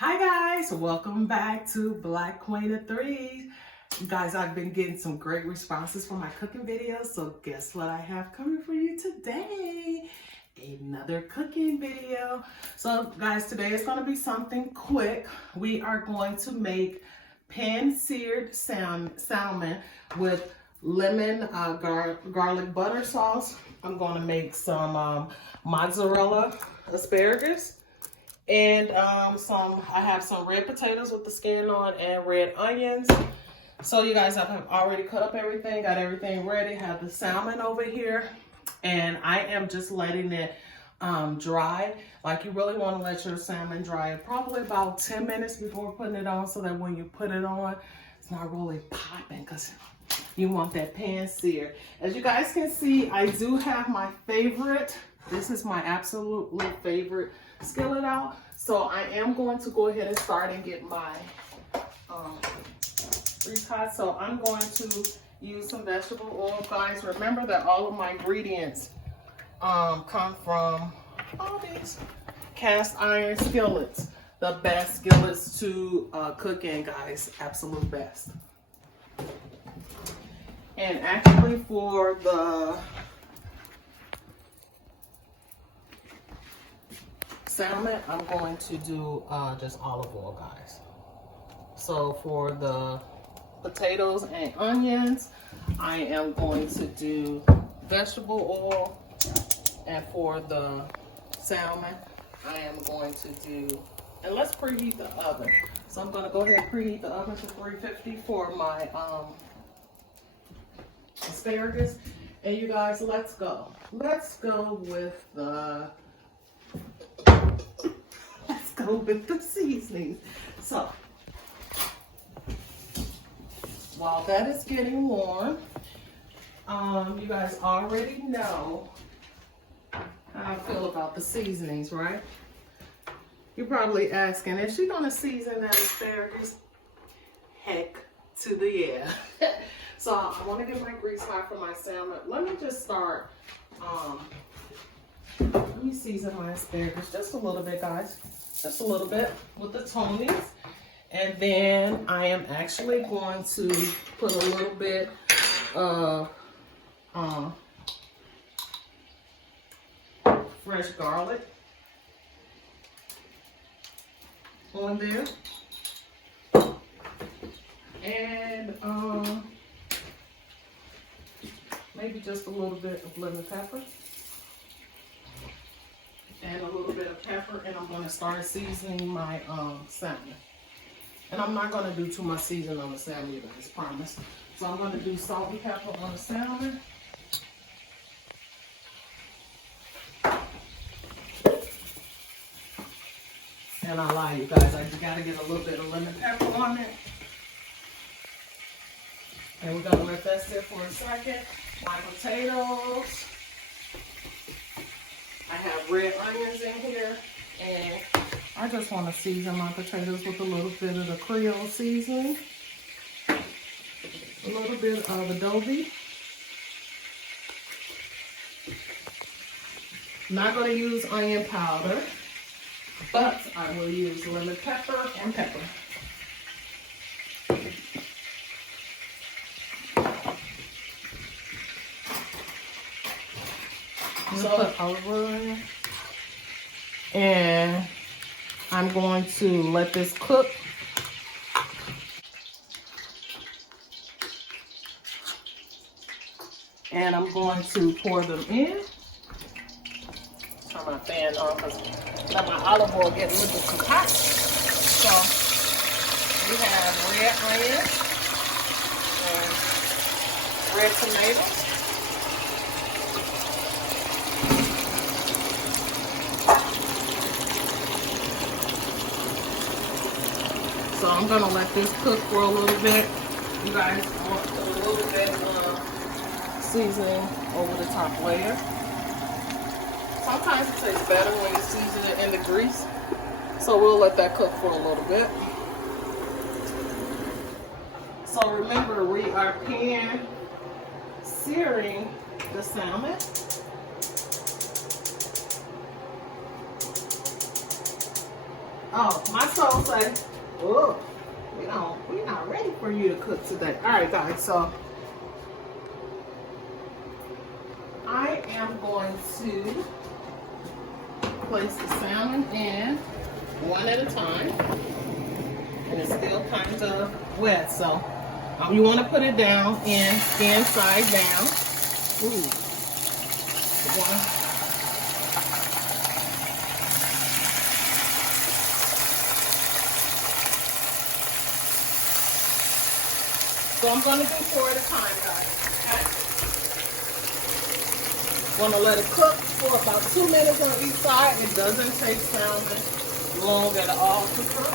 Hi guys, welcome back to Black Queen of Threes. You guys, I've been getting some great responses for my cooking videos, so guess what I have coming for you today? Another cooking video. So guys, today is going to be something quick. We are going to make pan-seared salmon with lemon garlic butter sauce. I'm going to make some mozzarella asparagus. And I have some red potatoes with the skin on and red onions. So you guys, I've already cut up everything, got everything ready, have the salmon over here. And I am just letting it dry. Like, you really want to let your salmon dry probably about 10 minutes before putting it on, so that when you put it on, it's not really popping, because you want that pan seared. As you guys can see, I do have my favorite. This is my absolutely favorite skillet out. So I am going to go ahead and start and get my grease hot. So I'm going to use some vegetable oil, guys. Remember that all of my ingredients come from all these cast iron skillets. The best skillets to cook in, guys. Absolute best. And actually, for the salmon, I'm going to do just olive oil, guys. So for the potatoes and onions, I am going to do vegetable oil. And for the salmon, I am going to do, and let's preheat the oven. So I'm going to go ahead and preheat the oven to 350 for my asparagus. And you guys, let's go. Let's go with the seasonings. So while that is getting warm, you guys already know how I feel about the seasonings, right? You're probably asking, is she gonna season that asparagus? Heck to the yeah. So I want to get my grease hot for my salmon. Let me just start. Let me season my asparagus just a little bit, guys. Just a little bit with the Tonys. And then I am actually going to put a little bit of fresh garlic on there. And maybe just a little bit of lemon pepper. And a little bit of pepper, and I'm going to start seasoning my salmon. And I'm not going to do too much seasoning on the salmon, you guys, promise. So I'm going to do salt and pepper on the salmon. And I lie, you guys, I just got to get a little bit of lemon pepper on it. And we're going to let that sit for a second. My potatoes. I have red onions in here, and I just want to season my potatoes with a little bit of the Creole seasoning, a little bit of adobe. Not going to use onion powder, but I will use lemon pepper and pepper. So put olive oil in it. And I'm going to let this cook. And I'm going to pour them in. Turn my fan on because let my olive oil get a little bit too hot. So we have red onions and red tomatoes. So I'm gonna let this cook for a little bit. You guys want a little bit of seasoning over the top layer. Sometimes it tastes better when you season it in the grease. So we'll let that cook for a little bit. So remember, we are pan searing the salmon. Oh, my soul say, oh, we're not ready for you to cook today. All right, guys, so I am going to place the salmon in one at a time. And it's still kind of wet, so you want to put it down in skin side down. Ooh. One. So I'm going to do 4 at a time, guys. Okay? Want to let it cook for about 2 minutes on each side. It doesn't take salmon long at all to cook.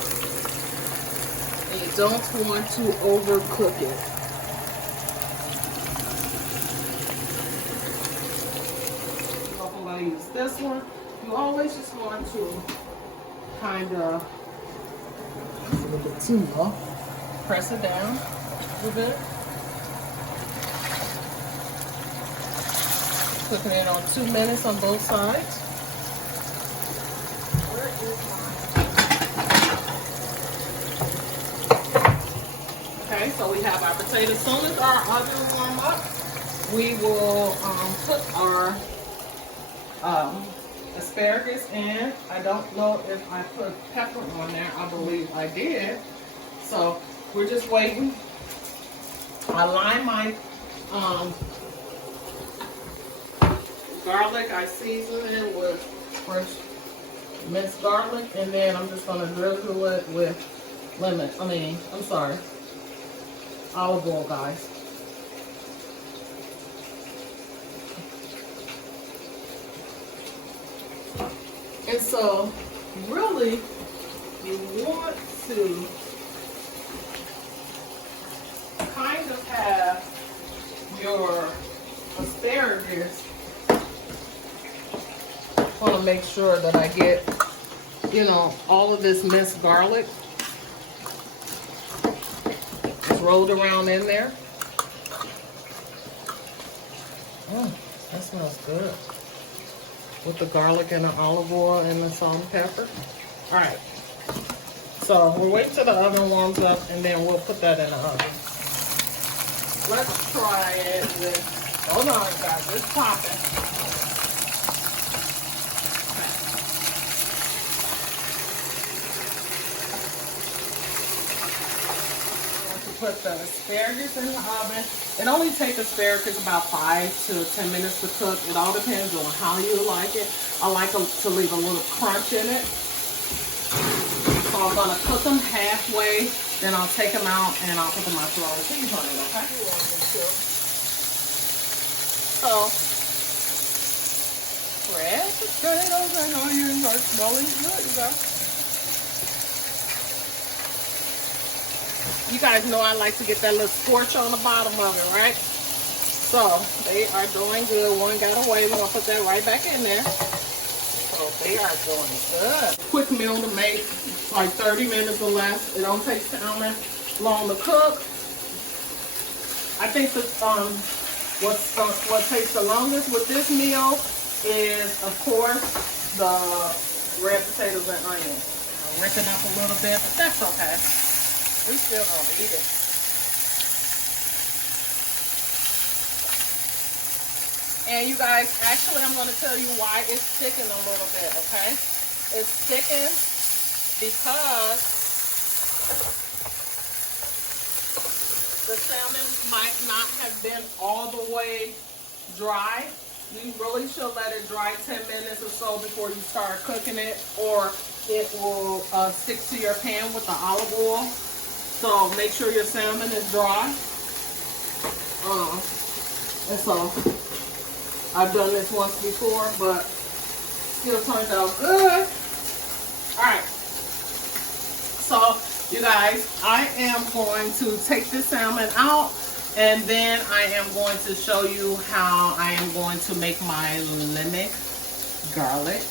And you don't want to overcook it. So I'm going to use this one. You always just want to kind of, a little bit too low, press it down a little bit. Cooking it on 2 minutes on both sides. Where is mine? Okay, so we have our potatoes. As soon as our oven warm up, we will put our asparagus in. I don't know if I put pepper on there. I believe I did. So we're just waiting. I line my garlic. I season it with fresh minced garlic, and then I'm just gonna drizzle it with olive oil, guys. And so, really, you want to kind of have your asparagus. I want to make sure that I get, all of this minced garlic rolled around in there. Oh, that smells good. With the garlic and the olive oil and the salt and pepper. All right. So we're waiting till the oven warms up, and then we'll put that in the oven. Let's try it with, hold on guys, it's popping. Put the asparagus in the oven. It only takes asparagus about 5 to 10 minutes to cook. It all depends on how you like it. I like to leave a little crunch in it. So I'm gonna cook them halfway, then I'll take them out and I'll put them on slow and cheese on it, okay? So, red potatoes and onions are smelling good, you guys. You guys know I like to get that little scorch on the bottom of it, right? So, they are doing good. One got away. We're going to put that right back in there. So, they are doing good. Quick meal to make, like 30 minutes or less. It don't take salmon long to cook. I think that what takes the longest with this meal is, of course, the red potatoes and onions. I'll rip it up a little bit, but that's okay. We still gonna eat it. And you guys, actually I'm gonna tell you why it's sticking a little bit, okay? It's sticking because the salmon might not have been all the way dry. You really should let it dry 10 minutes or so before you start cooking it, or it will stick to your pan with the olive oil. So make sure your salmon is dry. And so I've done this once before, but still turns out good. All right. So you guys, I am going to take this salmon out, and then I am going to show you how I am going to make my lemon garlic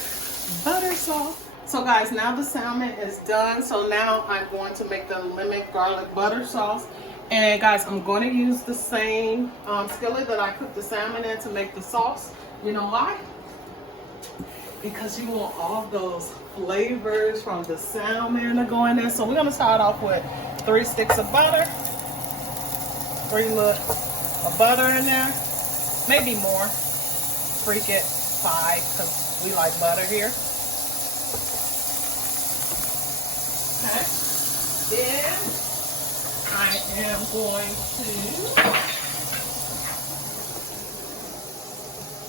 butter sauce. So guys, now the salmon is done. So now I'm going to make the lemon garlic butter sauce. And guys, I'm going to use the same skillet that I cooked the salmon in to make the sauce. You know why? Because you want all those flavors from the salmon to go in there. So we're gonna start off with 3 sticks of butter, 3 look of butter in there, maybe more. Freak it 5 because we like butter here. Okay. Then I am going to,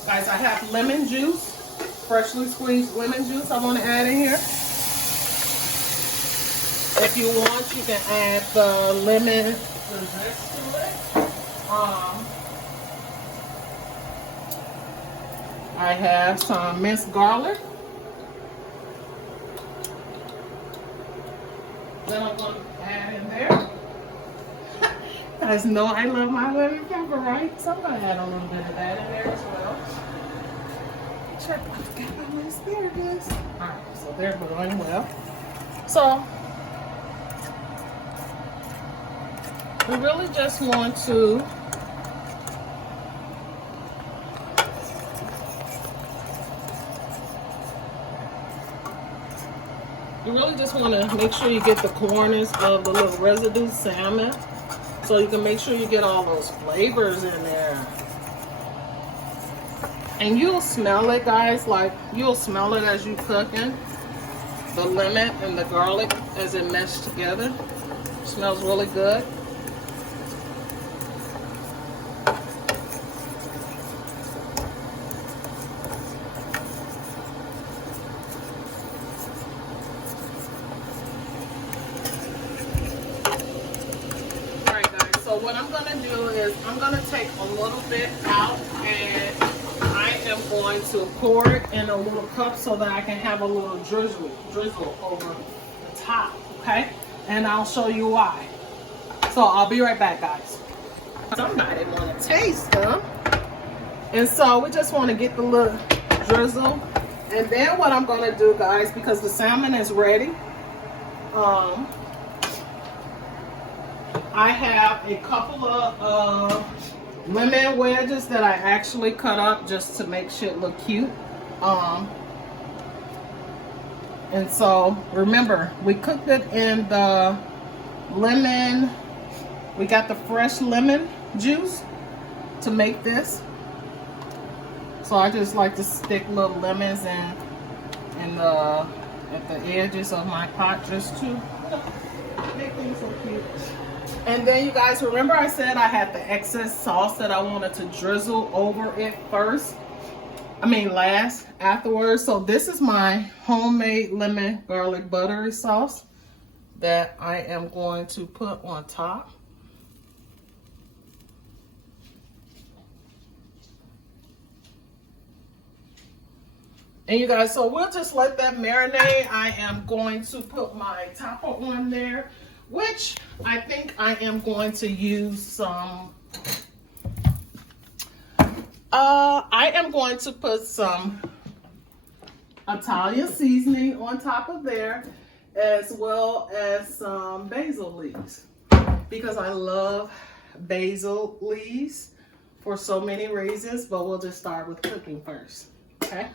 guys, I have lemon juice, freshly squeezed lemon juice I want to add in here. If you want, you can add the lemon zest to it. I have some minced garlic. Then I'm going to add in there. You guys know I love my lemon pepper, right? So I'm going to add a little bit of that in there as well. Make sure I've got my asparagus. Alright, so they're going well. So, we really just want to make sure you get the corners of the little residue salmon, so you can make sure you get all those flavors in there. And you'll smell it, guys, like you'll smell it as you cooking. The lemon and the garlic as it meshed together. It smells really good. So what I'm going to do is I'm going to take a little bit out and I am going to pour it in a little cup so that I can have a little drizzle over the top, okay? And I'll show you why. So I'll be right back, guys. Somebody want to taste them. And so we just want to get the little drizzle. And then what I'm going to do, guys, because the salmon is ready, I have a couple of lemon wedges that I actually cut up just to make shit look cute. And so remember, we cooked it in the lemon. We got the fresh lemon juice to make this. So I just like to stick little lemons at the edges of my pot just to make things so cute. And then you guys, remember I said I had the excess sauce that I wanted to drizzle over it last, afterwards. So this is my homemade lemon garlic buttery sauce that I am going to put on top. And you guys, so we'll just let that marinate. I am going to put my topper on there, which I think I am going to use some, I am going to put some Italian seasoning on top of there, as well as some basil leaves, because I love basil leaves for so many reasons, but we'll just start with cooking first, okay?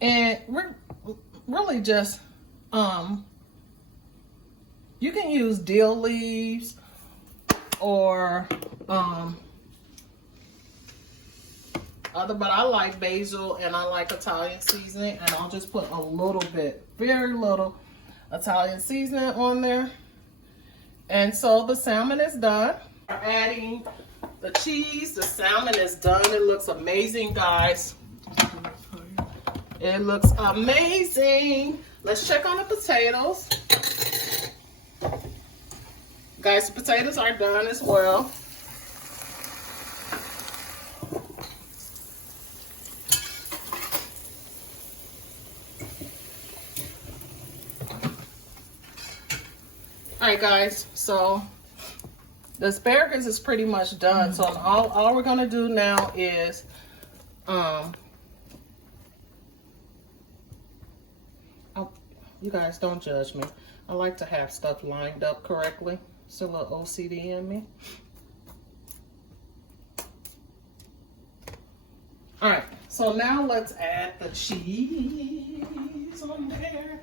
And we're really just, you can use dill leaves or other, but I like basil and I like Italian seasoning, and I'll just put a little bit, very little Italian seasoning on there. And so the salmon is done. We're adding the cheese. The salmon is done. It looks amazing, guys. It looks amazing. Let's check on the potatoes. Guys, the potatoes are done as well. All right, guys, so the asparagus is pretty much done. So all we're gonna do now is you guys don't judge me. I like to have stuff lined up correctly. It's a little OCD in me. All right, So now let's add the cheese on there.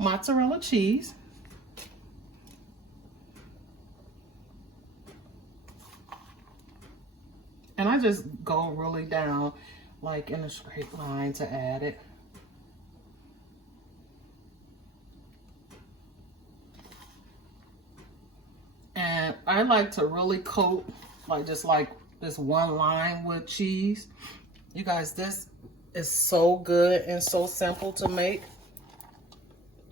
Mozzarella cheese. And I just go really down, like in a straight line to add it. And I like to really coat, like just like this one line with cheese. You guys, this is so good and so simple to make.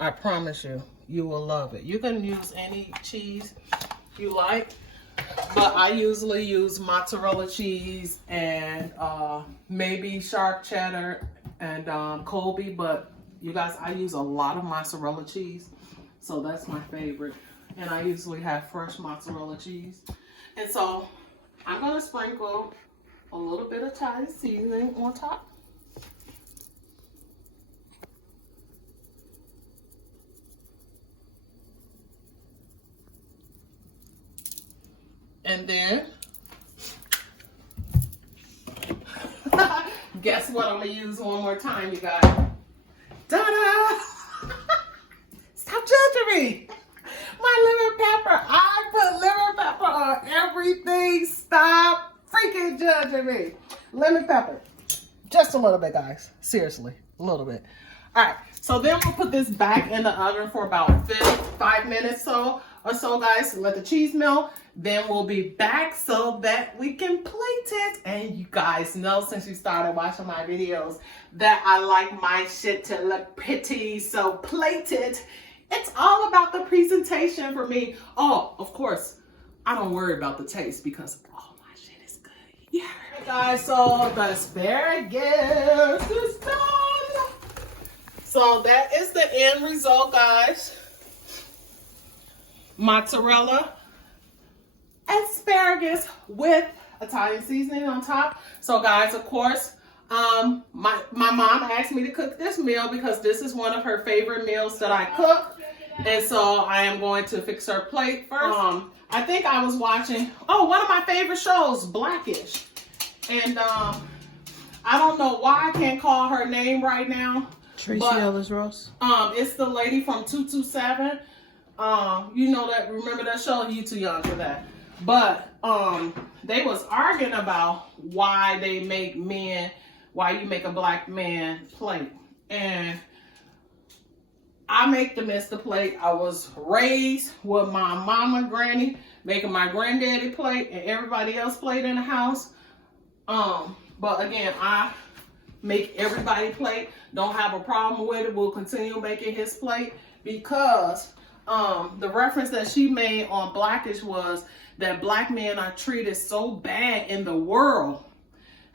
I promise you, you will love it. You can use any cheese you like, but I usually use mozzarella cheese and maybe sharp cheddar and Colby, but you guys, I use a lot of mozzarella cheese, so that's my favorite. And I usually have fresh mozzarella cheese. And so I'm gonna sprinkle a little bit of Italian seasoning on top. And then, guess what I'm gonna use one more time, you guys. Ta-da! Stop judging me. My lemon pepper. I put lemon pepper on everything. Stop freaking judging me. Lemon pepper. Just a little bit, guys. Seriously, a little bit. All right, so then we'll put this back in the oven for about 5 minutes or so, guys. Let the cheese melt. Then we'll be back so that we can plate it. And you guys know, since you started watching my videos, that I like my shit to look pretty. So plate it. It's all about the presentation for me. Oh, of course, I don't worry about the taste because all my shit is good. Yeah. Hey guys, so the asparagus is done. So that is the end result, guys. Mozzarella, asparagus with Italian seasoning on top. So guys, of course, my mom asked me to cook this meal because this is one of her favorite meals that I cook. And so I am going to fix her plate first. I think I was watching, one of my favorite shows, Blackish. And I don't know why I can't call her name right now. Tracy Ellis Ross. It's the lady from 227. You know that, remember that show? You too young for that. But they was arguing about why they make men, why you make a black man plate. And I make the Mr. Plate. I was raised with my mama, granny, making my granddaddy plate and everybody else plate in the house. But again, I make everybody plate. Don't have a problem with it. We'll continue making his plate because the reference that she made on Blackish was that black men are treated so bad in the world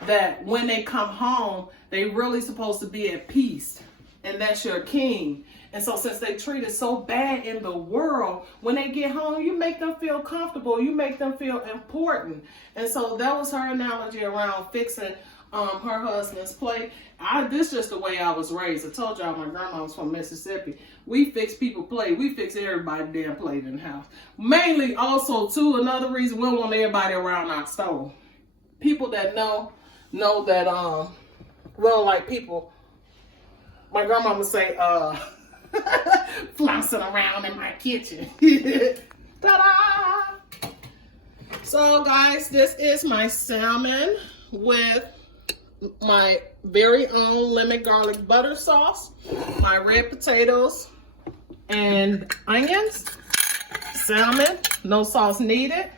that when they come home, they really supposed to be at peace. And that's your king. And so since they treat it so bad in the world, when they get home, you make them feel comfortable. You make them feel important. And so that was her analogy around fixing her husband's plate. This is just the way I was raised. I told y'all my grandma was from Mississippi. We fix people plate. We fix everybody damn plate in the house. Mainly also too, another reason we don't want everybody around our stove. People that know that we don't like people. My grandma would say, flossing around in my kitchen. Ta-da! So guys, this is my salmon with my very own lemon garlic butter sauce, my red potatoes and onions, salmon, no sauce needed,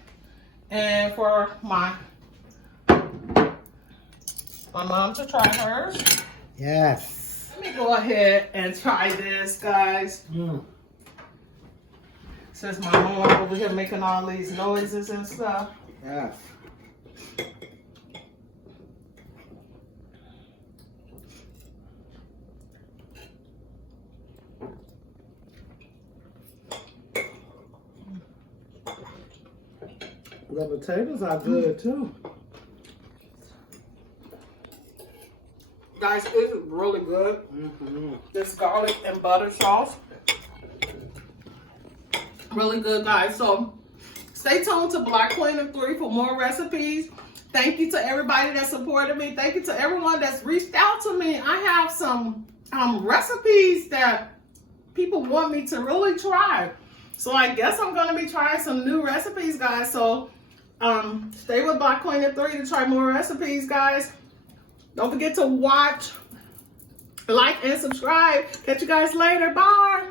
and for my mom to try hers. Yes. Let me go ahead and try this, guys. Since my mom over here making all these noises and stuff. Yes. The potatoes are good too. Guys, this is really good. This garlic and butter sauce. Really good, guys. So stay tuned to Black Queen of 3 for more recipes. Thank you to everybody that supported me. Thank you to everyone that's reached out to me. I have some recipes that people want me to really try. So I guess I'm going to be trying some new recipes, guys. So stay with Black Queen of 3 to try more recipes, guys. Don't forget to watch, like, and subscribe. Catch you guys later. Bye.